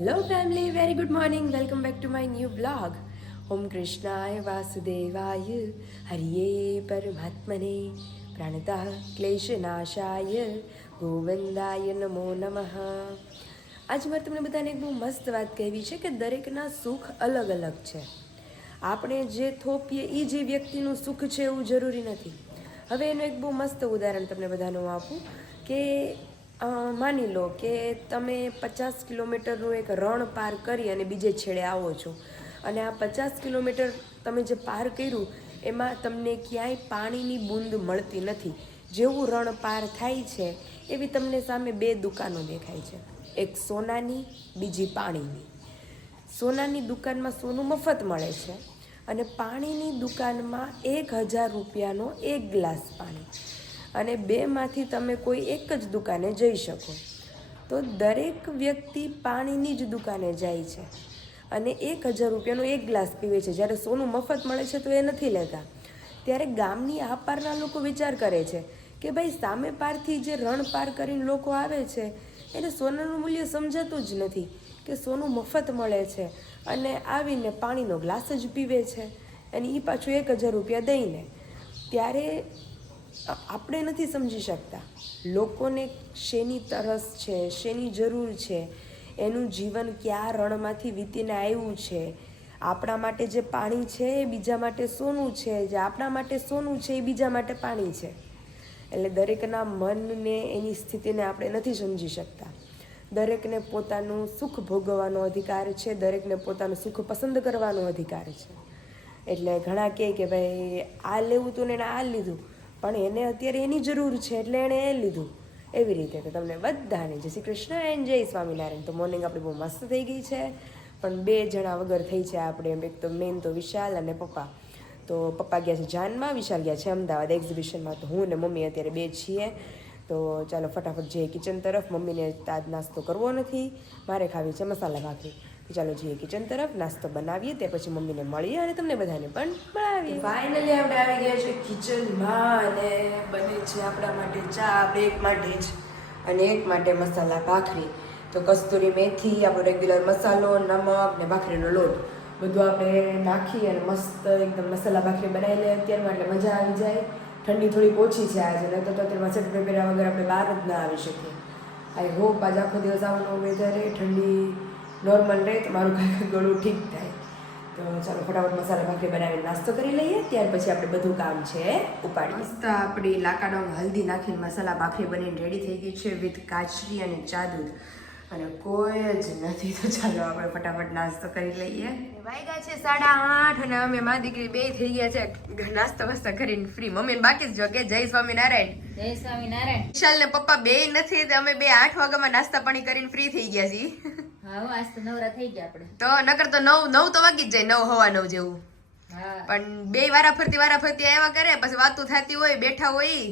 Hello family, very good morning. Welcome back to my new vlog. Om Krishnaya Vasudevaya Hariye Paramatmane Pranatah Kleshanashaya Govindaya Namo Namaha. આજે મારે તમને બધાને એક બહુ મસ્ત વાત કહેવી છે કે દરેકના સુખ અલગ અલગ છે. આપણે જે થોપીએ એ જે વ્યક્તિનું સુખ છે એવું જરૂરી નથી. હવે એનું એક બહુ મસ્ત ઉદાહરણ તમને બધાનું આપું કે માની લો કે તમે 50 કિલોમીટરનું એક રણ પાર કરી અને બીજે છેડે આવો છો અને આ 50 કિલોમીટર તમે જે પાર કર્યું એમાં તમને ક્યાંય પાણીની બૂંદ મળતી નથી. જેવું રણ પાર થાય છે એવી તમને સામે બે દુકાનો દેખાય છે, એક સોનાની, બીજી પાણીની. સોનાની દુકાનમાં સોનું મફત મળે છે અને પાણીની દુકાનમાં 1000 રૂપિયાનો એક ગ્લાસ પાણી, અને બેમાંથી તમે કોઈ એક જ દુકાને જઈ શકો. તો દરેક વ્યક્તિ પાણીની જ દુકાને જાય છે અને 1000 રૂપિયાનો એક ગ્લાસ પીવે છે. જ્યારે સોનું મફત મળે છે તો એ નથી લેતા. ત્યારે ગામની આ પારના લોકો વિચાર કરે છે કે ભાઈ સામે પારથી જે રણ પાર કરીને લોકો આવે છે એને સોનાનું મૂલ્ય સમજાતું જ નથી કે સોનું મફત મળે છે અને આવીને પાણીનો ગ્લાસ જ પીવે છે અને એ પાછું 1000 રૂપિયા દઈને. ત્યારે આપણે નથી સમજી શકતા લોકોને શેની તરસ છે, શેની જરૂર છે, એનું જીવન કયા રણમાંથી વીતીને આવ્યું છે. આપણા માટે જે પાણી છે એ બીજા માટે સોનું છે, જે આપણા માટે સોનું છે એ બીજા માટે પાણી છે. એટલે દરેકના મનને એની સ્થિતિને આપણે નથી સમજી શકતા. દરેકને પોતાનું સુખ ભોગવવાનો અધિકાર છે, દરેકને પોતાનું સુખ પસંદ કરવાનો અધિકાર છે. એટલે ઘણા કહે કે ભાઈ આ લેવું હતું ને એને આ લીધું, પણ એને અત્યારે એની જરૂર છે એટલે એણે એ લીધું. એવી રીતે તો તમને બધાને જય શ્રી કૃષ્ણ એન્ડ જય સ્વામિનારાયણ. તો મોર્નિંગ આપણી બહુ મસ્ત થઈ ગઈ છે, પણ 2 જણા વગર થઈ છે આપણે. એક તો મેન તો વિશાલ અને પપ્પા. તો પપ્પા ગયા છે જાનમાં, વિશાલ ગયા છે અમદાવાદ એક્ઝિબિશનમાં. તો હું ને મમ્મી અત્યારે 2 છીએ. તો ચાલો ફટાફટ જઈએ કિચન તરફ. મમ્મીને તાજ નાસ્તો કરવો નથી, મારે ખાવી છે મસાલા ભાખરી. તો ચાલો જઈએ કિચન તરફ, નાસ્તો બનાવીએ, તે પછી મમ્મીને મળીએ અને તમને બધાને પણ મળાવીએ. ફાઇનલી આપણે આવી ગયા છે કિચનમાં અને બને છે આપણા માટે ચા, એક માટે જ, અને એક માટે મસાલા ભાખરી. તો કસ્તુરી મેથી, આપણો રેગ્યુલર મસાલો, નમક ને ભાખરીનો લોટ બધું આપણે નાખી અને મસ્ત એકદમ મસાલા ભાખરી બનાવી લઈએ અત્યારમાં, એટલે મજા આવી જાય. ઠંડી થોડીક ઓછી છે આજે, નહીં તો અત્યારમાં ચટણી પહેર્યા વગર આપણે બહાર જ ના આવી શકીએ. આઈ હોપ આજ આખો દિવસ આવવાનો વેધર રહે, ઠંડી નોર્મલ રહે તો મારું કાંઈ ગળું ઠીક થાય. તો ચાલો ફટાફટ મસાલા ભાખરી બનાવીને નાસ્તો કરી લઈએ, ત્યાર પછી આપણે બધું કામ છે ઉપાડી. મસ્ત આપણી લાકાડોંગ હલ્દી નાખીને મસાલા ભાખરી બનીને રેડી થઈ ગઈ છે વિથ કાચરી અને ચા દૂધ, અને કોઈ જ નથી. તો ચાલો આપણે ફટાફટ નાસ્તો કરી લઈએ. વાગ્યા છે 8:30 અને અમે મા દીકરી 2 થઈ ગયા છે નાસ્તો વાસ્તો કરીને ફ્રી. મમ્મીને બાકી જ જો કે જય સ્વામિનારાયણ. જય સ્વામિનારાયણ. વિશાલ ને પપ્પા 2 નથી, અમે 2 8 વાગ્યામાં નાસ્તા પાણી કરીને ફ્રી થઈ ગયા છીએ. હા આજ તો નવરા થઈ ગયા આપણે. તો નકર તો 9 તો વાગી જ જાય, 9 સવા 9 જેવું. હા પણ 2 વારા ફરતી એવા કરે, પછી વાતો થતી હોય, બેઠા હોય,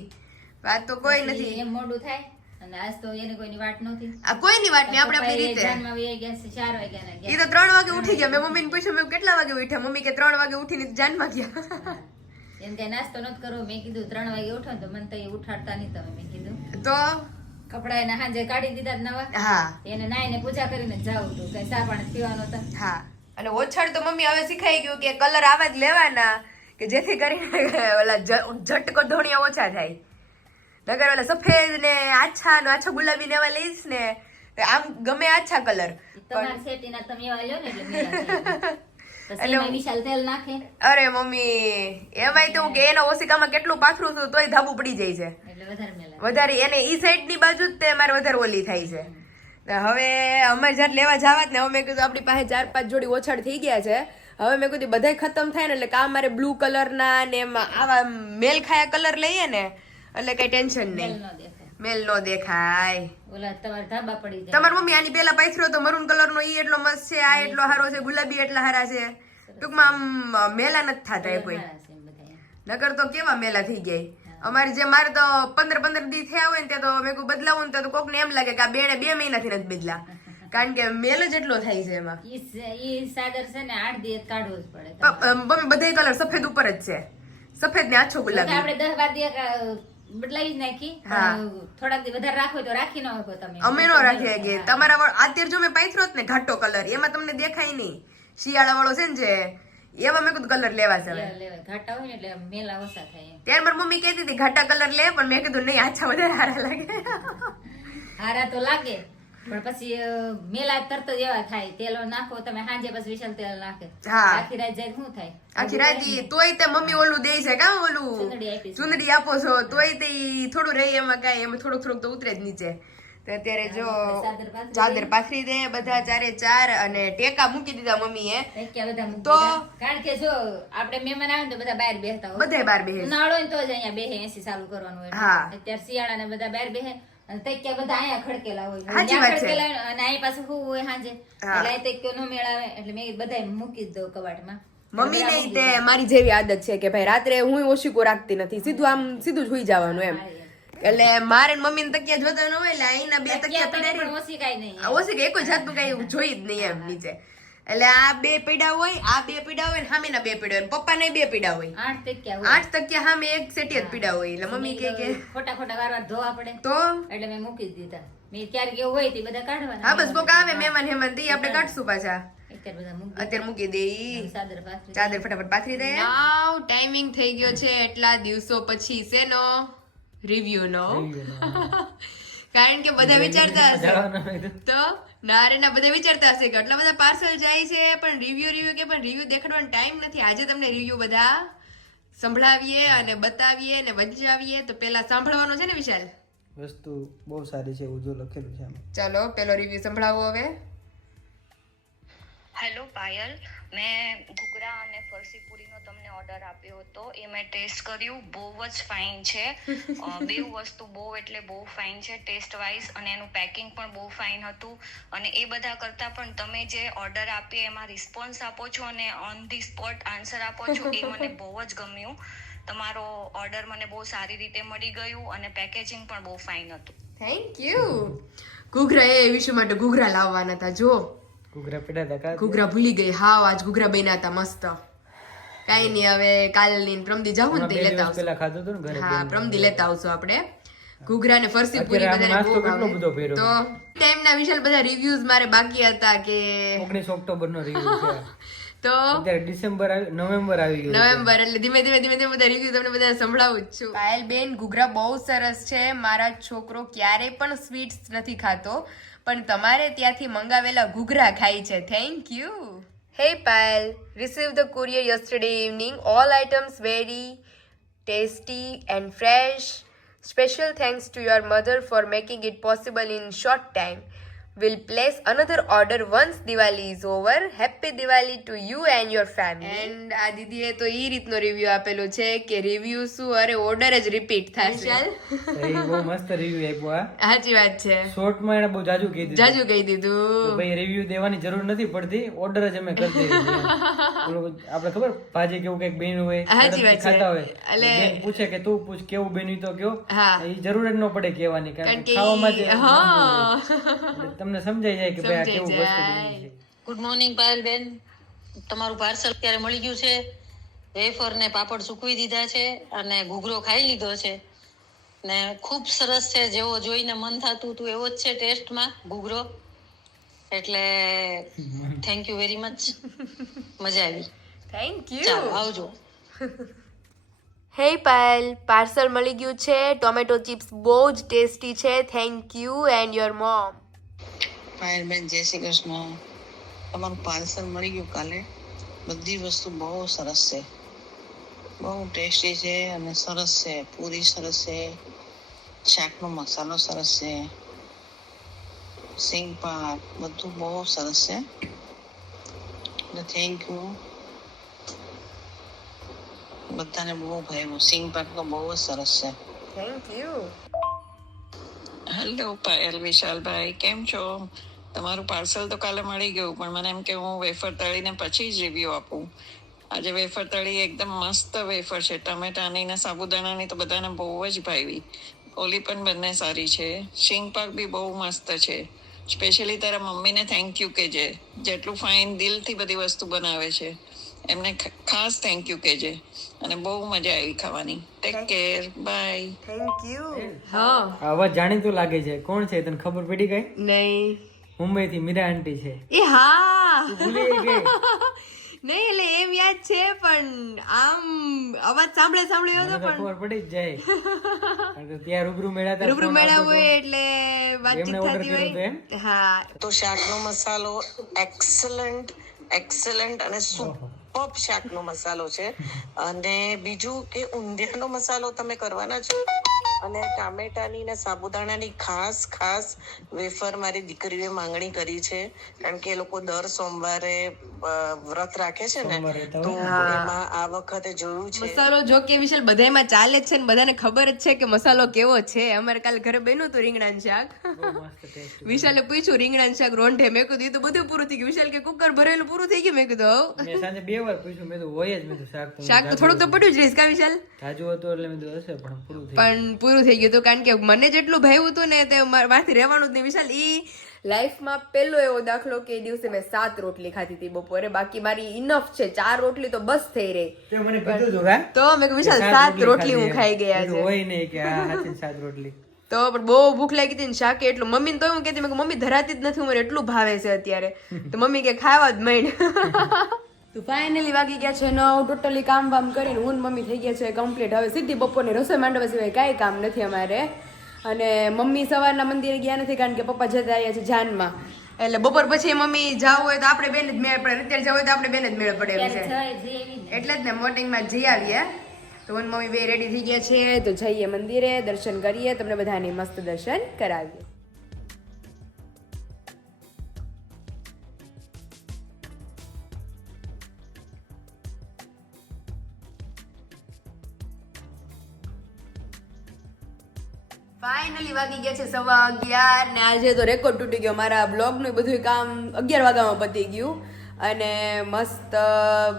વાત તો કોઈ નથી. એમ મોડું થાય અને આજ તો એને કોઈની વાટ નહોતી. આ કોઈની વાત નહીં, આપણે આપણી રીતે. જાનમાં વહી ગયા છે 4 વાગ્યાના ગયા. એ તો 3 વાગે ઉઠી ગયા. મેં મમ્મીને પૂછ્યું મેં કેટલા વાગે ઉઠ્યા, મમ્મી કે 3 વાગે ઉઠીને જાનમાં ગયા. એમ કઈ નાસ્તો નત કરવો, મેં કીધું 3 વાગે ઉઠો ને તો મને તો એ ઉઠાડતા નહીં. તમે મેં કીધું તો કપડા એને હાંજે કાઢી દીધા નવા. હા, એને નાઈને પૂજા કરીને જાવું હતું, કઈ ચા પાણી પીવાનો હતો. હા. અને ઓછાડ તો મમ્મી હવે શીખાઈ ગયું કે કલર આવા જ લેવાના કે જેથી કરીને ઓલા ઝટકો ધોણિયા ઓછા થાય. નગર ઓલા સફેદ ને આછો ગુલાબી ને એવા લઈશ ને આમ ગમે આછા કલર. તમારા સેટીના તમે એવા લ્યો ને એટલે મેળા. પછી એમાં વિશાલ તેલ નાખે. અરે મમ્મી એમાંય તો કે એના ઓસિકામાં કેટલું પાથરું છું તોય ધાબુ પડી જાય છે, એટલે વધારે મેળા. વધારે એને ઈ સાઈડ ની બાજુ જ તે મારે વધારે ઓલી થાય છે. હવે અમારે જયારે લેવા જવા ને, હવે મેં કીધું આપણી પાસે 4-5 જોડી ઓછાડ થઈ ગયા છે. હવે મેં કીધું બધાય ખતમ થાય ને એટલે કામ મારે બ્લુ કલર ના ને એમાં આવા મેલ ખાયા કલર લઈએ ને એટલે કઈ ટેન્શન નહીં, મેલ નો દેખાય. ઓલા તમારા ધાબા પડી જાય. તમારી મમ્મી આની પેલા પાથર્યો તો મરૂન કલર નો, ઈ એટલો મસ્ત છે, આ એટલો સારો છે, ગુલાબી એટલા સારા છે. ટૂંકમાં આમ મેલા નથી થતા કોઈ, નકર તો કેવા મેલા થઈ ગયા. અમારે જે મારે તો 15 દી થયા હોય ને ત્યાં તો મેં કોઈ બદલાવું ને તો કોક ને એમ લાગે કે આ 2 મહિનાથી નથી બદલા, કારણ કે મેલ જ એટલો થાય છે એમાં. ઈ સાગર છે ને 8 દિવસ કાઢવું જ પડે. બધા કલર સફેદ ઉપર જ છે, સફેદ ને આછો ગુલાબી. આપણે 10-12 દિવસ બદલાવી જ નાખી. હા. પણ થોડાક દી વધારે રાખો તો રાખી ન શકો તમે. અમે નો રાખીએ કે તમારા વાળ અત્યારે જો મેં પાથરો ને ઘાટો કલર એમાં તમને દેખાય નહીં. શિયાળા વાળો છે ને જે એમાં મેં કીધું કલર લેવા છે હવે. લેવાય. ઘાટા હોય ને એટલે મેલા ઓછા થાય એમ. ત્યારે મારી મમ્મી કહેતી હતી ઘાટા કલર લે પણ મેં કીધું નહીં આછા વધારે હારા લાગે. હારા તો લાગે પણ પછી મેલા તરત જ એવા થાય. તેલ નાખો તમે સાંજે પછી વિશાલ તેલ નાખે. હા. આખી રાત જાય શું થાય? આખી રાત તોય તે મમ્મી ઓલું દે છે કા ઓલું ચૂંદડી આપી છે. ચૂંદડી આપો છો તોય તે ઈ થોડું રહી એમાં કાંઈ એમાં થોડુંક તો ઉતરે જ નીચે. તો અત્યારે જો ચાદર પાથરી ચાદર પાથરી દે બધા ચારે ચાર અને ટેકા મૂકી દીધા મમ્મીએ. તૈક્યા બધા મૂકી તો- દીધા. કારણ કે જો આપણે મહેમાન આવે ને તો બધા બહાર બેસતા હોય. બધાય બાર બેસે. ઉનાળો હોય ને તો જ અહીંયા બેહે એસી ચાલુ કરવાનું હોય. હા. અત્યારે શિયાળા ને બધા બહાર બેહે અને તૈક્યા બધા અહીંયા ખડકેલા હોય. સાચી ત્યાં વાત છે. ખડકેલા હોય અને અહીં પાછું શું હોય સાંજે હા. એટલે અહીં તૈક્યો ન મેળાવે એટલે મેં બધા મૂકી જ દઉં કબાટમાં. મમ્મી બધા ને મૂકી તે દીધા. મારી જેવી આદત છે કે ભાઈ રાત્રે હું ઓશીકો રાખતી નથી સીધું જ સુઈ જવાનું એમ. એટલે મારે ને મમ્મી ને તકિયા જોતા ન હોય એટલે અહીંના બે તકિયા તૈક્યા પીડા પણ ઓછી કાંઈ નહીં. ઓછી કે એક જાતનું કઈ જોઈ જ નહીં એમ નીચે. એટલે આ બે પીડા હોય આ બે પીડા હોય ને સામેના બે પીડા હોય પપ્પા ને બે પીડા હોય 8 તૈક્યા હોય. 8 તકિયા સામે એક સેટી જ પીડા હોય એટલે મમ્મી કહે કે ખોટા વાર વાર ધોવા પડે તો એટલે મેં મૂકી જ દીધા. મેં ક્યારેક એવું હોય તે બધા કાઢવાના. હા બસ કોક આવે મહેમાન હેમાન દી આપણે કાઢશું પાછા. અત્યારે બધા મૂકી અત્યારે મૂકી દઈ ચાદર પાથરી. ચાદર ફટાફટ પાથરી દે. નાવ ટાઈમિંગ થઈ ગયો છે એટલા દિવસો પછી શેનો રિવ્યુ નો. કારણ કે બધા વિચારતા હશે તો નારેના બધા વિચારતા હશે કે આટલા બધા પાર્સલ જાય છે પણ રિવ્યુ કે પણ રિવ્યુ દેખાડવાનો ટાઈમ નથી. આજે તમને રિવ્યુ બધા સંભળાવીએ અને બતાવીએ ને વંચાવીએ. તો પેલા સાંભળવાનો છે ને વિશાલ? વસ્તુ બહુ સારી છે એવું જો લખેલું છે આમાં. ચાલો પેલો રિવ્યુ સંભળાવો હવે. હેલો પાયલ, મેં ઘૂઘરા અને ફરસી પૂરીનો તમને ઓર્ડર આપ્યો હતો. એ મેં ટેસ્ટ કર્યું, બહુ જ ફાઇન છે. બેવ વસ્તુ બહુ એટલે બહુ ફાઇન છે ટેસ્ટ વાઇઝ અને એનું પેકિંગ પણ બહુ ફાઇન હતું. અને એ બધા કરતાં પણ તમે જે ઓર્ડર આપીએ એમાં રિસ્પોન્સ આપો છો અને ઓન ધી સ્પોટ આન્સર આપો છો એ મને બહુ જ ગમ્યું. તમારો ઓર્ડર મને બહુ સારી રીતે મળી ગયું અને પેકેજિંગ પણ બહુ ફાઇન હતું. Thank you. ઘૂઘરા એ વિશે માટે ઘૂઘરા લાવવાના હતા. જો ઘૂઘરા પીડા હતા કા ઘૂઘરા ભૂલી ગઈ. હાવ આજ ઘૂઘરા બન્યા હતા મસ્ત. કઈ નહીં હવે કાલની પ્રમદી જાવું ને તે લેતા આવશું. પેલા ખાધું હતું ને ઘરે. હા પ્રમદી લેતા આવશું આપણે. ઘૂઘરા ને ફરસી પૂરી અત્યારે બધાને આનો બહુ નાસ્તો કેટલો બધો ભાવે. ભર્યો. તો ટાઈમના વિશાલ બધા રિવ્યુઝ મારે બાકી હતા કે 19 ઓક્ટોબર નો રિવ્યુ છે. તો અત્યારે ડિસેમ્બર નવેમ્બર આવી ગયું છે. નવેમ્બર એટલે ધીમે ધીમે બધા રિવ્યુ તમને બધા સંભળાવું જ છું. પાયલ બેન ઘૂઘરા બહુ સરસ છે. મારા છોકરો ક્યારે પણ સ્વીટ્સ નથી ખાતો પણ તમારે ત્યાંથી મંગાવેલા ઘૂઘરા ખાય છે. Thank you. Hey Payal, received the courier yesterday evening. All items very tasty and fresh. Special thanks to your mother for making it possible in short time. Will place another order once Diwali is over. Happy Diwali to you and your family. And આ દીદીએ તો ઈ રીતનો review આપેલો છે કે review શું અરે order જ repeat થશે. તો એ બહુ મસ્ત રિવ્યુ આપ્યો આ. સાચી વાત છે. શોર્ટમાં એને બહુ જાજુ કીધું. જાજુ કહી તો દીધું. ભાઈ રિવ્યુ દેવાની જરૂર નથી પડતી, ઓર્ડર જ અમે કરી દઈએ છીએ. ઓલું આપણે ખબર ભાજી કેવું કઈક બન્યું હોય સાચી વાત છે. ખાતા હોય એટલે- બેન પૂછે કે તું પૂછ કેવું બન્યું તો કયો. હા. એ જરૂર જ ન પડે કહેવાની કારણ કારણ કે કે ખાવામાં જ હા એટલે તમને સમજાઈ જાય કે ભાઈ આ કેવું વસ્તુ બની છે. ગુડ મોર્નિંગ પાયલબેન, તમારું પાર્સલ અત્યારે મળી ગયું છે. વેફર ને પાપડ સૂકવી દીધા છે અને ઘૂઘરો ખાઈ લીધો છે ને ખૂબ સરસ છે. જેવો જોઈને મન થતું હતું એવો જ છે ટેસ્ટમાં ઘૂઘરો. એટલે થેન્ક યુ વેરી મચ, મજા આવી. થેન્ક ચાલો યુ. આવજો. હે પાયલ, પાર્સલ મળી ગયું છે. ટોમેટો ચિપ્સ બહુ જ ટેસ્ટી છે. Thank you and your mom. પાયલબેન જય શ્રી કૃષ્ણ. તમારું પાર્સલ મળી ગયું કાલે. બધી વસ્તુ બહુ સરસ છે, બહુ ટેસ્ટી છે અને સરસ છે. પૂરી સરસ છે, શાકનો મસાલો સરસ છે, સિંગ પાક બધું બહુ સરસ છે. એટલે થેન્ક યુ બધાને. બહુ ભાવ્યું. સિંગ પાક તો બહુ જ સરસ છે. Thank you. હેલો પાયલ, વિશાલભાઈ કેમ છો? તમારું પાર્સલ તો કાલે મળી ગયું પણ મને એમ કે હું વેફર તળીને પછી જ રિવ્યુ આપું. આજે વેફર તળી એકદમ મસ્ત વેફર છે, ટમેટાની ને સાબુદાણાની તો બધાને બહુ જ ભાવી. ઓલી પણ બંને સારી છે. શીંગ પાક બી બહુ મસ્ત છે. સ્પેશિયલી તારા મમ્મીને થેન્ક યુ કહેજે, જેટલું ફાઇન દિલથી બધી વસ્તુ બનાવે છે એમને ખાસ થેન્ક યુ કહેજે અને બહુ મજા આવી ખાવાની. Take care, bye. Thank you. હા આ અવાજ જાણીતું લાગે છે. કોણ છે તને ખબર પડી ગઈ? નહીં મુંબઈ થી મીરા આંટી છે. એ હા તું ભૂલી ગઈ? નહીં એટલે એમ યાદ છે પણ આમ અવાજ સાંભળ્યો મને હતો તો પણ ખબર પડી જ જાય કારણ કે ત્યાં રૂબરૂ મેળા હતા. રૂબરૂ મેળા હોય એટલે વાતચીત એમણે order થતી કર્યો હતો હોય. એમ? હા તો શાકનો મસાલો એક્સલન્ટ અને સુપર્બ શાકનો મસાલો છે. અને બીજું કે ઊંધિયાનો મસાલો તમે કરવાના છો અને ટામેટાની ને સાબુદાણાની ખાસ વેફર મારી દીકરીઓએ માંગણી કરી છે કારણ કે એ લોકો દર સોમવારે વ્રત રાખે છે ને, તો એમાં આ વખતે જોયું છે મસાલો જો કે વિશાલ બધાયમાં ચાલે જ છે ને બધાને ખબર જ છે કે મસાલો કેવો છે. અમારે કાલે ઘરે બન્યું હતું રીંગણાનું શાક. બહુ મસ્ત ટેસ્ટ. વિશાલે પૂછ્યું રીંગણાનું શાક રોંઢે. મેં કીધું એ તો બધું પૂરું થઈ ગયું. વિશાલ કે કુકર ભરેલું પૂરું થઈ ગયું. મેં કીધું મેં સાંજે 2 વાર પૂછ્યું. મેં તો હોય જ. મેં તો શાક તો થોડુંક તો પડ્યું જ રહીશ કા વિશાલ? તાજું હતું એટલે મેં તો હશે પણ પૂરું થઈ પણ પૂરું થઈ ગયું હતું કારણ કે મને જેટલું ભાવ્યું હતું ને તે મારાથી રહેવાનું જ નહીં વિશાલ. ઈ લાઈફમાં પહેલો એવો દાખલો કે એ દિવસે મેં 7 રોટલી ખાધી હતી બપોરે. બાકી મારી ઇનફ છે 4 રોટલી તો બસ થઈ રહી. તે મને કીધું હતું કા તો મેં કીધું વિશાલ 7 રોટલી હું ખાઈ ગયા મેં છે. કીધું હોય નહીં કે આ હાચી 7 રોટલી. તો પણ બહુ ભૂખ લાગી હતી ને શાકે એટલું. મમ્મીને તો હું કહેતી મેં મમ્મી ધરાતી જ નથી મને એટલું ભાવે છે અત્યારે. તો મમ્મી કે ખાવા જ માંડ. તો ફાઇનલી વાગી ગયા છે 9. ટોટલી કામ વામ કરીને હું મમ્મી થઈ ગયા છે કમ્પ્લીટ. હવે સીધી બપોરની રસોઈ માંડવા સિવાય કાંઈ કામ નથી અમારે. અને મમ્મી સવારના મંદિરે ગયા નથી કારણ કે પપ્પા જતા આવ્યા છે જાનમાં. એટલે બપોર પછી મમ્મી જાવ હોય તો આપણે બેન જ મેળ પડે. અત્યારે જવું હોય તો આપણે બેન જ મેળ પડે એમ છે. એટલે જ ને મોર્નિંગમાં જઈ આવીએ. તો હું મમ્મી બે રેડી થઈ ગયા છે તો જઈએ મંદિરે દર્શન કરીએ. તમને બધાને મસ્ત દર્શન કરાવીએ. ફાઇનલી વાગી ગયા છે 11:15 ને આજે તો રેકોર્ડ તૂટી ગયો. મારા બ્લોગનું બધું કામ 11 વાગ્યામાં પતી ગયું. અને મસ્ત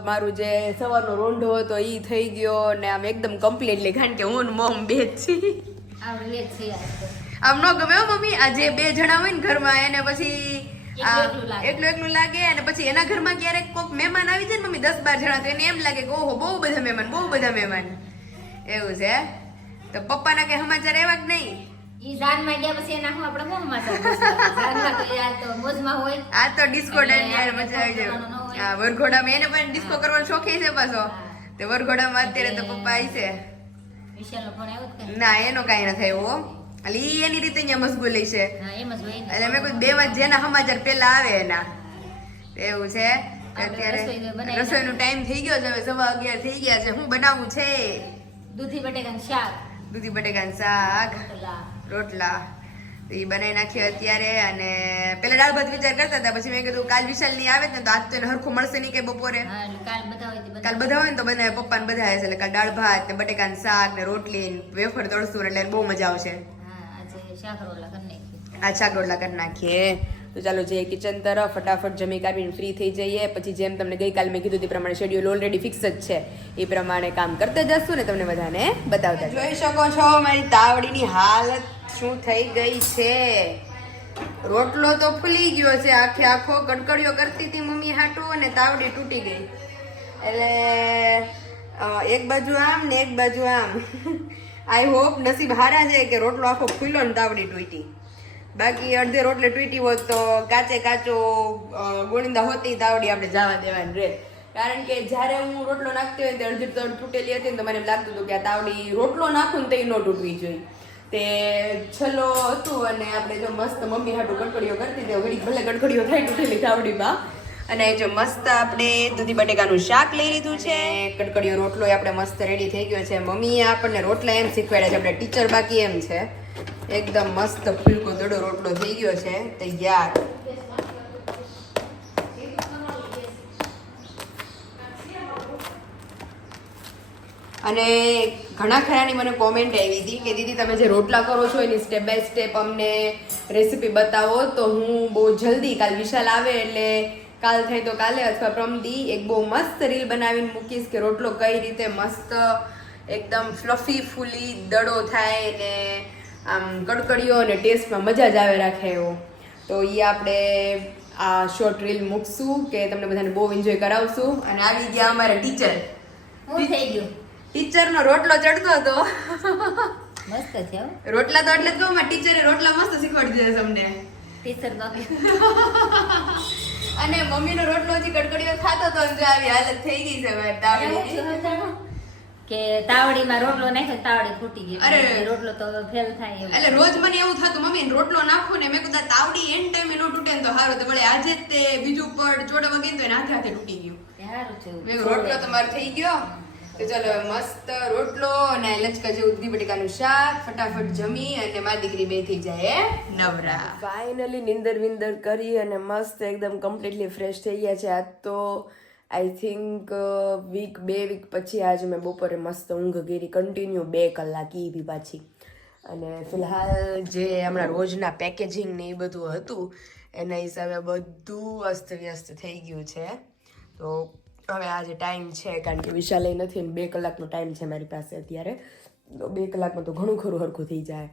મારું જે સવારનો રોંઢો હતો એ થઈ ગયો ને આમ એકદમ કમ્પ્લીટલી કારણ કે હું મોમ બે જ છીએ. આમ ન ગમે હો મમ્મી. આ જે 2 જણા હોય ને ઘરમાં એને પછી એકલું લાગે. અને પછી એના ઘરમાં ક્યારેક કોઈક મહેમાન આવી જાય ને મમ્મી 10-12 જણા તો એને એમ લાગે કે ઓહો બહુ બધા મહેમાન એવું છે. તો પપ્પાના કે સમાચાર એવા જ નહીં. ઈ જાનમાં ગયા પછી એના હું આપણે બહુ મજા જાનમાં તો યાર તો મોજમાં હોય. આ તો ડિસ્કો યાર મજા આવી જાય. હા વરઘોડામાં એને પણ ડિસ્કો કરવાનો શોખી છે પાછો. તે વરઘોડામાં અત્યારે તો પપ્પા આવી છે. વિશાલનો ફોન આવ્યો કે ના એનો કાંઈ ન થાય એવો. એટલે ઈ એની રીતે અહીંયા મશગુલ છે. હા એમ જ હોય ને. એટલે મેં કોઈ 2 માં જેના સમાચાર પેલા આવે એના એવું છે. અત્યારે રસોઈનો ટાઈમ થઈ ગયો છે. હવે 11:15 થઈ ગયા છે. હું બનાવું છે દૂધી બટેકાનું શાક, દૂધી બટેકાનું શાક, રોટલા. રોટલા. તો એ બનાવી નાખીએ અત્યારે. અને પેલા દાળ ભાત વિચાર કરતા હતા પછી મેં કીધું કાલ વિશાલ ની આવે ને તો આજ તો એને હરખું મળશે નહીં કઈ બપોરે. હા એટલે કાલ બધા હોય તે બધા. કાલ બધા હોય ને તો બધા પપ્પા ને બધા હશે. એટલે કાલ દાળ ભાત ને બટેકાનું શાક ને રોટલી ને વેફર તળશું એટલે બહુ મજા આવશે. હા આજે શાક રોટલા કરી નાખીએ. આ શાક રોટલા કરી નાખીએ. તો ચાલો જઈએ કિચન તરફ. ફટાફટ જમી કાઢીને ફ્રી થઈ જઈએ. પછી જેમ તમને ગઈકાલે મેં કીધું તે પ્રમાણે શેડ્યુલ ઓલરેડી ફિક્સ જ છે. એ પ્રમાણે કામ કરતા જશું ને તમને બધાને બતાવતા. જોઈ શકો છો મારી તાવડીની હાલત શું થઈ ગઈ છે. રોટલો તો ફૂલી ગયો છે આખો કડકડીઓ કરતી હતી મમ્મી હાટું અને તાવડી તૂટી ગઈ. એટલે એક બાજુ આમ ને એક બાજુ આમ. આઈ હોપ નસીબ હારા છે કે રોટલો આખો ફૂલ્યો ને તાવડી તૂટી. બાકી અડધે રોટલે તૂટી હોત તો કાચો ગોળીંદા હોતી તાવડી આપણે જવા દેવાની રહે. કારણ કે જ્યારે હું રોટલો નાખતી હોય તો અડધી તૂટેલી હતી ને તો મને એમ લાગતું હતું કે આ તાવડી રોટલો નાખું ને તો એ ન તૂટવી જોઈએ. તે છેલ્લો હતું અને આપણે જો મસ્ત મમ્મી હાટું કડકડીઓ કરતી હતી. ઘડી ભલે કડકડીઓ થાય તૂટેલી તાવડીમાં. અને જો મસ્ત આપણે દૂધી બટેકાનું શાક લઈ લીધું છે. કડકડીયો રોટલો આપણે મસ્ત રેડી થઈ ગયો છે. મમ્મીએ આપણને રોટલા એમ શીખવાડ્યા છે. આપણે ટીચર બાકી એમ છે. એકદમ મસ્ત ફૂલકો દડો રોટલો થઈ ગયો છે તૈયાર. અને ઘણા ખરાની મને કોમેન્ટ આવી હતી કે દીદી તમે જે રોટલા કરો છો એની સ્ટેપ બાય સ્ટેપ અમને રેસીપી બતાવો. તો હું બહુ જલ્દી કાલ વિશાલ આવે એટલે કાલ થાય તો કાલે અથવા પ્રમદી એક બહુ મસ્ત રીલ બનાવીને મૂકીશ કે રોટલો કઈ રીતે મસ્ત એકદમ ફ્લફી ફૂલી દડો થાય ને આમ કડકડીઓ અને ટેસ્ટમાં મજા જ આવે રાખે એવો. તો એ આપણે આ શોર્ટ રીલ મૂકશું કે તમને બધાને બહુ એન્જોય કરાવશું. અને આવી ગયા અમારા ટીચર. હું થઈ ગયું ટીચરનો રોટલો ચડતો હતો. મસ્ત છે હો. રોટલા તો એટલે જ કહું, મારા ટીચરે રોટલા મસ્ત શીખવાડી દીધા છે અમને. ટીચર તો અને મમ્મીનો રોટલો હજી કડકડીઓ ખાતો તો જો આવી હાલત થઈ ગઈ છે મારી તાવડીની. કે તાવડીમાં રોટલો નાખ્યો તાવડી ફૂટી ગઈ. અરે. રોટલો તો ફેલ થાય એવું. એટલે રોજ મને એવું થતું મમ્મી રોટલો નાખો ને મેં કીધું તાવડી એન્ડ ટાઈમે નો તૂટે ને તો સારું. તો વળી આજે જ તે બીજું પડ ચોડવા ગઈ તો એના હાથે હાથે તૂટી ગયું. સારું છે. મેં કીધું રોટલો તમારો થઈ ગયો. તો ચલો મસ્ત રોટલો અને લચકા જેવું દૂધી બટેકાનું શાક ફટાફટ જમી અને મારી દીકરી બે થઈ જાય નવરા. ફાઇનલી નિંદર વિંદર કરી અને મસ્ત એકદમ કમ્પ્લીટલી ફ્રેશ થઈ ગયા છે. આજ તો આઈ થિંક બે વીક પછી આજે મેં બપોરે મસ્ત ઊંઘ કરી કન્ટિન્યુ 2 કલાક ઈ બી પાછી. અને ફિલહાલ જે હમણાં રોજના પેકેજિંગ ને એ બધું હતું એના હિસાબે બધું અસ્તવ્યસ્ત થઈ ગયું છે. તો હવે આજે ટાઈમ છે કારણ કે વિશાલય નથી ને 2 કલાકનો ટાઈમ છે મારી પાસે અત્યારે. તો 2 કલાકમાં તો ઘણું ખરું હરખું થઈ જાય.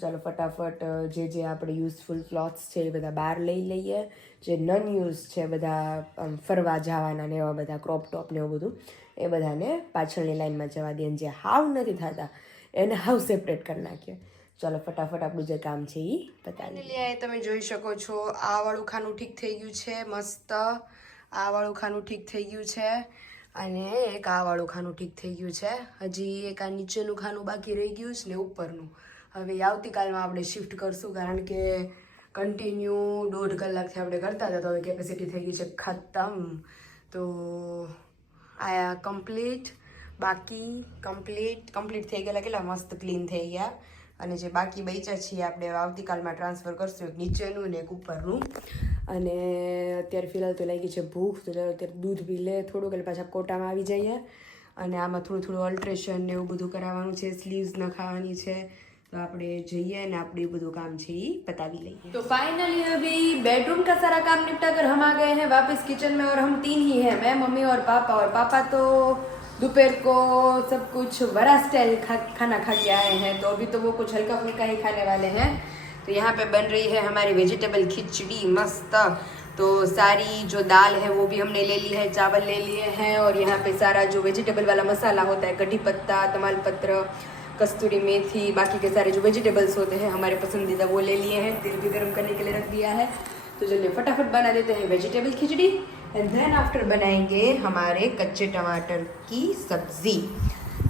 ચાલો ફટાફટ જે આપણે યુઝફુલ ક્લોથ્સ છે એ બધા બહાર લઈ લઈએ. જે નન યુઝ છે બધા ફરવા જવાના ને એવા બધા ક્રોપ ટોપ ને એવું બધું એ બધાને પાછળની લાઈનમાં જવા દઈએ. જે હાવ નથી થતા એને હાવ સેપરેટ કરી નાખીએ. ચાલો ફટાફટ આપણું જે કામ છે એ પતાવી. તમે જોઈ શકો છો આ વાળું ખાનું ઠીક થઈ ગયું છે મસ્ત. આ વાળું ખાનું ઠીક થઈ ગયું છે અને એક આ વાળું ખાનું ઠીક થઈ ગયું છે. હજી એક આ નીચેનું ખાનું બાકી રહી ગયું છે ને ઉપરનું. હવે આવતીકાલમાં આપણે શિફ્ટ કરશું કારણ કે કન્ટિન્યુ 1.5 કલાકથી આપણે કરતા હતા તો હવે કેપેસિટી થઈ ગઈ છે ખતમ. તો આ કમ્પ્લીટ બાકી કમ્પ્લીટ થઈ ગયેલા કેટલા મસ્ત ક્લીન થઈ ગયા. અને જે બાકી બચ્યા છીએ આપણે આવતીકાલમાં ટ્રાન્સફર કરશું એક નીચેનું ને એક ઉપરનું. અને અત્યારે ફિલહાલ તો લાગી છે ભૂખ તો અત્યારે દૂધ પી લે થોડુંક એટલે પાછા કોટામાં આવી જઈએ. અને આમાં થોડું ઓલ્ટ્રેશન ને એવું બધું કરાવવાનું છે. સ્લીવ્સ નખાવાની છે તો આપણે જઈએ અને આપણે એ બધું काम છે એ पतावी लेंगे. तो फाइनली अभी बेडरूम का सारा काम निपटा कर हम आ गए हैं वापस किचन में और हम 3 ही हैं, मैं मम्मी और पापा तो दोपहर को सब कुछ बड़ा स्टाइल खाना खा के आए हैं तो अभी तो वो कुछ हल्का फुल्का ही खाने वाले हैं. तो यहाँ पे बन रही है हमारी वेजिटेबल खिचड़ी मस्त. तो सारी जो दाल है वो भी हमने ले ली है, चावल ले लिए हैं और यहाँ पे सारा जो वेजिटेबल वाला मसाला होता है कढ़ी पत्ता तमाल पत्र कस्तूरी मेथी बाकी के सारे जो वेजिटेबल्स होते हैं हमारे पसंदीदा वो ले लिए हैं. तेल भी गर्म करने के लिए रख दिया है. तो चलिए फटाफट बना देते हैं vegetable khichdi and then after बनाएंगे हमारे कच्चे टमाटर की सब्जी.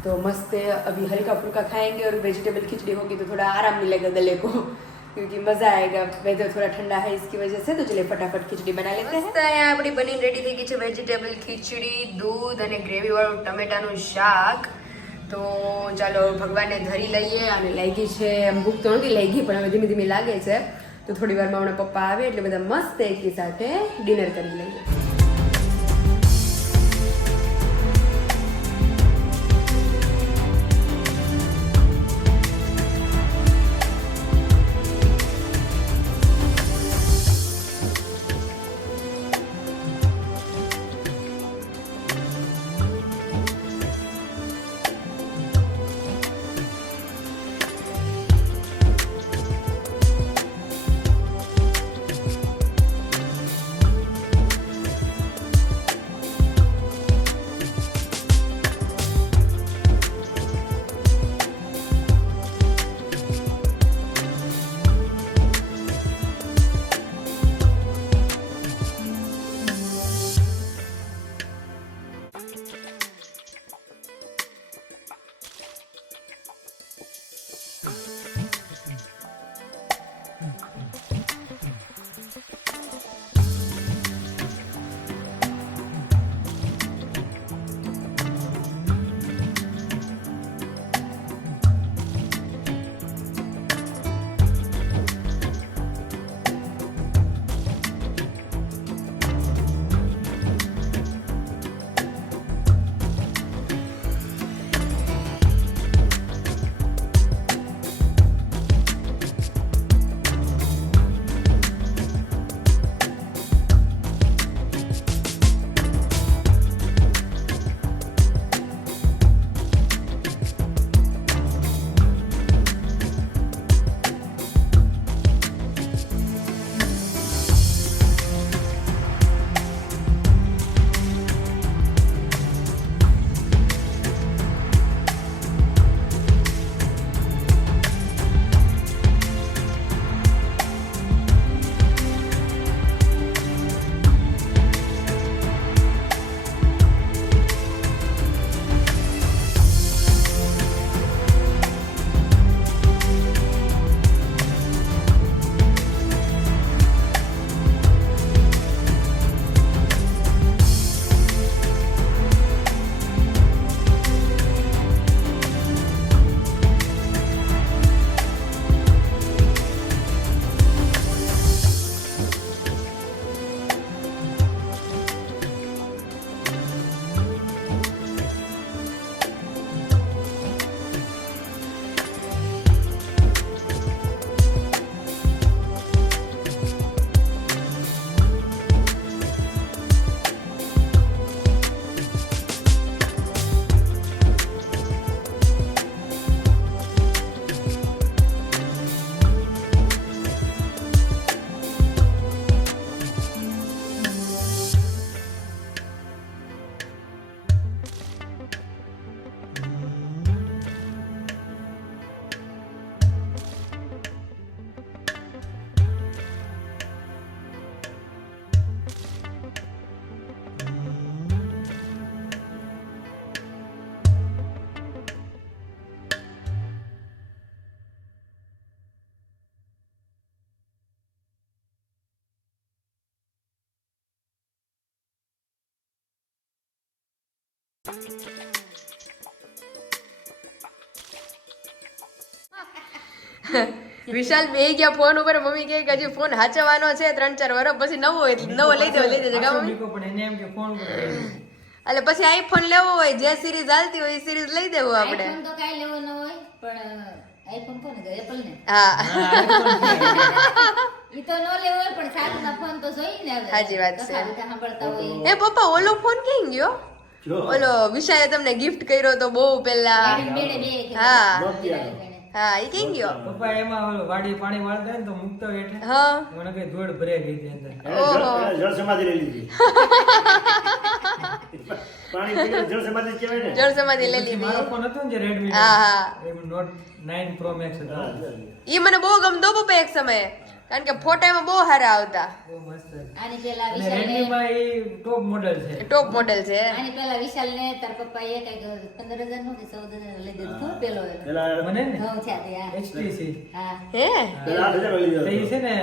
तो मस्त अभी हल्का फुल्का खाएंगे और वेजिटेबल खिचड़ी होगी तो थोड़ा आराम मिलेगा गले को क्योंकि मज़ा आएगा. वेदर थोड़ा ठंडा है इसकी वजह से. तो चलिए फटाफट खिचड़ी बना लेते हैं. यहाँ अपनी बनी रेडी થઈ ગઈ છે વેજીટેબલ ખીચડી, દૂધ અને ગ્રેવી વાળું ટમેટાનું શાક. તો ચાલો ભગવાનને ધરી લઈએ. અને લાગી છે એમ ભૂખ તો નથી લાગી પણ હવે ધીમે ધીમે લાગે છે. તો થોડી વારમાં હમણાં પપ્પા આવે એટલે બધા મસ્ત એકી સાથે ડિનર કરી લઈએ. વિશાલ બે ગયા ફોન ઉપર, મમ્મી કહે કે હજી ફોન હાચવવાનો છે 3-4 વર્ષ પછી નવો હોય એટલે નવો લઈ દેજો કા મમ્મી? બીકો પણ એને એમ કે ફોન ઉપર કરી દે. એટલે પછી આઈફોન લેવો હોય, જે સિરીઝ હાલતી હોય એ સિરીઝ લઈ દેવું આપણે. આઈફોન તો કાંઈ લેવો ન હોય, પણ આઈફોન કોને ગયો? એપલ ને. હા ઈ તો ન લેવો હોય, પણ સારું ફોન તો જોઈએ ને હવે. સાચી વાત છે. કથા બથા સાંભળતા હોય. એ પપ્પા ઓલો ફોન ક્યાં ગયો? ઓલો વિશાલે તમને ગિફ્ટ કર્યો તો બહુ પહેલા. બેડે બે કે હા બેડે. હા એ ક્યાં ગયો? પપ્પા એમાં ઓલો વાડી પાણી વાળતા હોય ને તો મૂકતો હોય એટલે હા મને કઈ ધોળ ભરાઈ ગઈ હતી અંદર. જળ સમાધિ લઈ લીધી. પાણી પીને જળ સમાધિ કહેવાય ને. જળ સમાધિ લઈ લીધી. મારો ફોન હતો ને જે રેડમી હા હા નોટ 9 પ્રો મેક્સ હતો. ઈ મને બહુ ગમતો પપ્પા એક સમયે, કારણ કે ફોટામાં બહુ સારા આવતા. બહુ મસ્ત હતો. આની પેલા અને વિશાલ રેડમી માં એ ટોપ મોડેલ છે. ટોપ મોડેલ છે. આની પેલા વિશાલ ને તાર પપ્પા એ કઈક 15,000 નું કે 14,000 લઈ દીધું હતું પેલો એનો. પેલા મને ને ઘઉં છે તે આ. HTC હા હે પેલા 8,000 લઈ તો લીધો. ઈ છે ને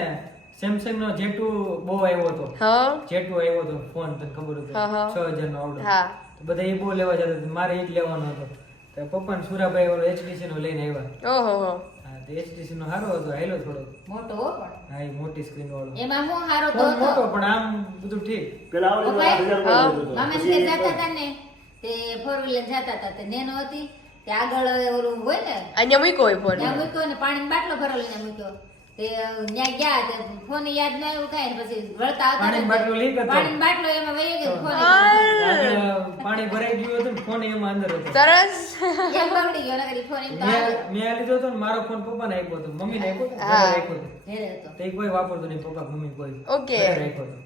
સેમસંગ નો J2 બહુ આવ્યો હતો. હા J2 આવ્યો હતો ફોન, તને ખબર હતો? હા, હા. 6000 નો આવડો. હા તો બધા એ બહુ લેવા જતા હતા. મારે એ જ લેવાનો હતો. તો પપ્પા ને સુરાભાઈ ઓલો HTC નો લઈને આવ્યા. ઓહો હો હા તો HTC નો સારો હતો, હાલો થોડો. મોટો હો પણ હા એ મોટી સ્ક્રીન વાળો. એમાં હું હારો તો ફોન હતો. મોટો પણ આમ બધું ઠીક. પેલા આવડે તો પપ્પાએ? 8,000 હા. લઈ લીધો. મામા ને જતા હતા ને તે 4-wheeler જતા હતા તે નેનો હતી તે આગળ ઓલું હોય ને અહીંયા મૂક્યો હોય ફોન. ત્યાં મૂક્યો ને પાણીનો બાટલો ભરેલો ત્યાં મૂક્યો તે ત્યાં ગયા તે ફોન યાદ ના આવ્યું કાંઈ ને પછી વળતા આવતા પાણીનો બાટલો લીક હતો. પાણીનો બાટલો એમાં વહી ગયો ફોન આગળ પાણી ભરાઈ ગયું હતું ને ફોન એમાં અંદર હતો. સરસ. એમ બગડી ગયો નકર ઈ ફોન એમ તો આગળ મેં આ લીધો હતો ને મારો ફોન પપ્પાને આપ્યો હતો, મમ્મીને આપ્યો હતો, હા. ઘરે રાખ્યો હતો. ઘેરે હતો તો એ કોઈ વાપરતો નહીં, પપ્પા મમ્મી કોઈ ઓકે. ઘરે રાખ્યો હતો.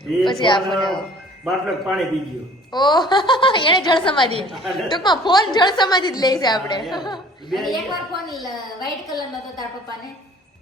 એ પછી આ ફોન આવ્યો. બાટલો પાણી પી ગયો. ઓહ એને જળ સમાધિ. ટૂંકમાં ફોન જળ સમાધિ જ લઈ છે આપણે. અને એકવાર ફોન વ્હાઈટ કલર નો હતો તાર પપ્પાને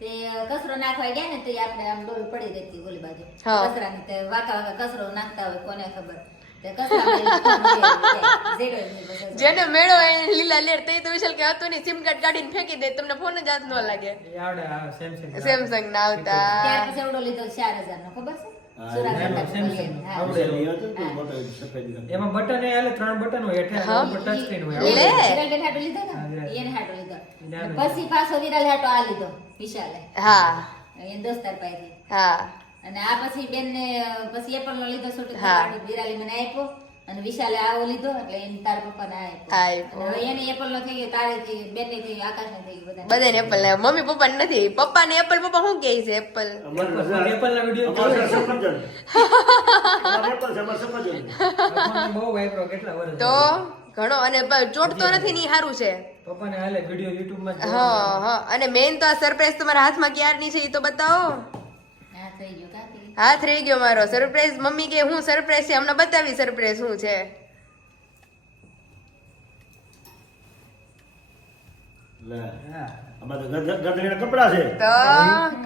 તે કચરો નાખવા ગયા ને તે આપણે આમ ડોલ પડી ગઈ હતી ઓલી બાજુ હા. કચરાની તે વાકા વાકા કચરો નાખતા હોય કોને ખબર તે કચરામાં ફોન વહી જાય. ઝેરો જ નહીં બસ. જેને મેળો એને લીલા લેર તે તો વિશાલ કે હતું નહીં, સિમ કાર્ડ કાઢીને ફેંકી દે, તમને ફોન જ હાથ ન લાગે. એ આવડે આ Samsung ના. સેમસંગ ના આવતા. ત્યાર પછી એવડો લીધો 4,000 નો ખબર છે હા, સુરત એનો હતા Samsung હા. આવડે. એ હતું ને મોટો સફેદ રંગ. એમાં બટન એ હાલે, 3 બટન હોય, હેઠે હા. ઉપર ટચ સ્ક્રીન હોય. લે. વિરાલ બેન હાટો લીધો હા, ને વિરાલ. એને હાટો લીધો નાનો. પછી પાછો વિરાલ હાટો આ લીધો વિશાલે હા એને દોસ્તાર પાસેથી હા અને આ પછી બેન ને પછી એપલ નો લીધો છોટો હા. વિરાલી મને આપ્યો અને વિશાલે આવો લીધો એટલે એને તાર પપ્પાને આપ્યો આપ્યો. અને હવે એને એપલ નો થઈ ગયો તારે થી બેન ને થઈ ગયો આકાશ ને થઈ ગયો બધા બધાને એપલ ને મમ્મી પપ્પા નથી. પપ્પા ને એપલ, પપ્પા શું કહે છે એપલ? અમારે Apple ના video અમારે જોવે છે. સફરજન. અમારે Apple છે, અમારે સફરજન. આ ફોન બહુ વાપરો, કેટલા વર્ષ તો ઘણો અને ચોટતો નથી ને ઈ સારું છે. પપ્પાને હાલે વિડિયો YouTube માં જ હા હા અને મેઇન તો આ સરપ્રાઈઝ તમારા હાથમાં ક્યારની છે એ તો બતાવો. હા થઈ ગયો કાકી હાથ રહી ગયો મારો. સરપ્રાઈઝ મમ્મી કે હું સરપ્રાઈઝ છે, અમને બતાવી સરપ્રાઈઝ શું છે. લે. હા. અમારે તો ગધેડા કપડા છે. તો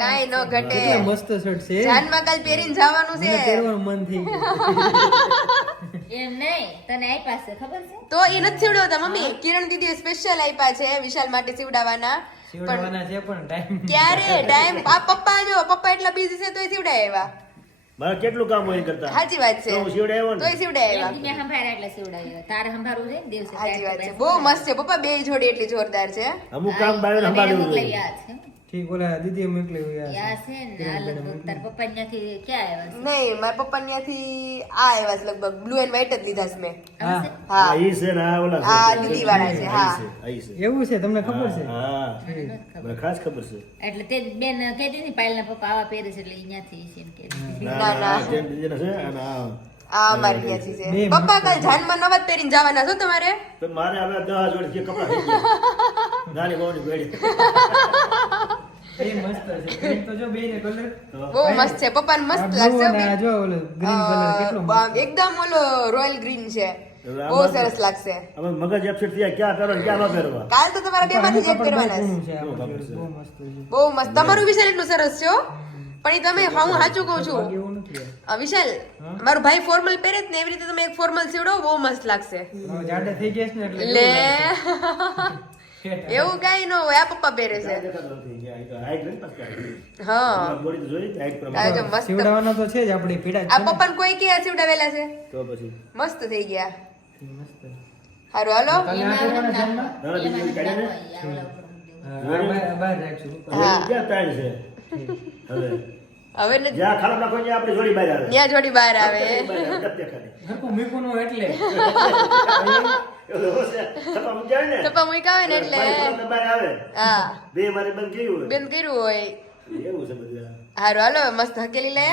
કાઈ ન ઘટે. કેટલા મસ્ત શર્ટ છે. જાનમાં કાલ પહેરીને જવાનું મને છે. પહેરવાનું મન થઈ ગયું. એમ નહીં તને આપ્યા છે ખબર છે તો એ નથી સીવડાવતા મમ્મી. કિરણ દીદી સ્પેશિયલ આપ્યા છે વિશાલ માટે સીવડાવવાના. સીવડાવવાના છે પણ ટાઈમ ક્યારે ટાઈમ આ પપ્પા જો પપ્પા એટલા બિઝી છે તોય સીવડાય આવ્યા. મારે કેટલું કામ હોય કરતા. સાચી વાત છે. તો હું સીવડાવ્યો ને. તોય સીવડાય એમ આવ્યા. મેં સંભાળ્યા એટલે સીવડાવ્યો તારે સંભાળવું છે ને દિવસે સાચી વાત છે. બહુ મસ્ત છે પપ્પા, બે જોડી એટલી જોરદાર છે. અમુક કામ બાળને સંભાળવું જોઈએ. યાદ છે ઠીક ઓલા દીદીએ મોકલ્યું યાર. યાદ છે ને આ લગભગ તાર પપ્પા ત્યાંથી ક્યાં આવ્યા નહીં મારા પપ્પા ત્યાંથી આ આવ્યા છે લગભગ બ્લુ એન્ડ વ્હાઈટ જ લીધા છે મેં. છે હા. હા આ ઈ છે ને આ ઓલા છે. આ દીદી વાળા છે. હા આ ઈ છે. એવું છે, તમને ખબર છે? હા. મને ખાસ ખબર છે. એટલે તે બેન કહેતી હતી પાયલના પપ્પા આવા પહેરે છે એટલે અહીંયાથી છે એમ કે ના, ના. જેમ બીજાના છે અને આ. આ અમારે ત્યાંથી છે. બે પપ્પા કાલ જાનમાં નવા જ પહેરીને જવાના છો તમારે? તો મારે હવે 10 જોડી જે કપડા થઈ ગયા. નાની બહુની બેડી. એ મસ્ત છે. પ્રિન્ટ તો જો બેયને કલર. બહુ મસ્ત છે. પપ્પાને મસ્ત લાગશે હો બેન. જો ઓલો ગ્રીન કલર કેટલો મસ્ત. એકદમ ઓલો રોયલ ગ્રીન છે. બહુ સરસ લાગશે. હવે મગજ એપસેટ થયા ક્યાં પહેરવા ને ક્યાં ન પહેરવા. કાલ તો તમારા બે માંથી જ એક કરવાના છે. છે આ બહુ મસ્ત છે. બહુ મસ્ત. તમારું વિશાલ એટલું સરસ છે હો. પણ એ તમે હું સાચું કહું છું એવું નથી વિશાલ, મારો ભાઈ ફોર્મલ પહેરે જ ને એવી રીતે તમે એક ફોર્મલ સીવડો બહુ મસ્ત લાગશે. હવે જાડા થઈ ગયા છે ને એટલે લે કેવું એવું કઈ ન હોય. આ પપ્પા પહેરે છે. દેખાતો નથી. હાઈટ નથી પાછી. હા બોડી તો જોઈ હાઈટ આ પ્રમાણે. જો મસ્ત. સીવડાવવાનો તો છે જ આપણી પીડા જ આ છે ને. પપ્પાને કોઈ કે સીવડાવેલા છે તો પછી મસ્ત થઈ ગયા. મસ્ત. સારું હાલો કાલે આ કરવાના જમવા? ના, બીજી કાઢ્યા ને? હા, બહાર રાખશું. હા. ક્યાં ત્રણ છે હવે હવે ને જ્યાં ખરાબ નાખો ત્યાં આપણે જોડી બહાર આવે ત્યાં જોડી બહાર આવે હરખું મૂકવું ન એટલે છપ્પા મૂક્યા હોય ને ટપા મૂક્યા હોય ને એટલે ભાઈ બહાર આવે હા બે મારે બંધ કર્યું હોય બંધ કર્યું હોય એવું છે બધું આ. સારું હાલો હવે મસ્ત હકેલી લે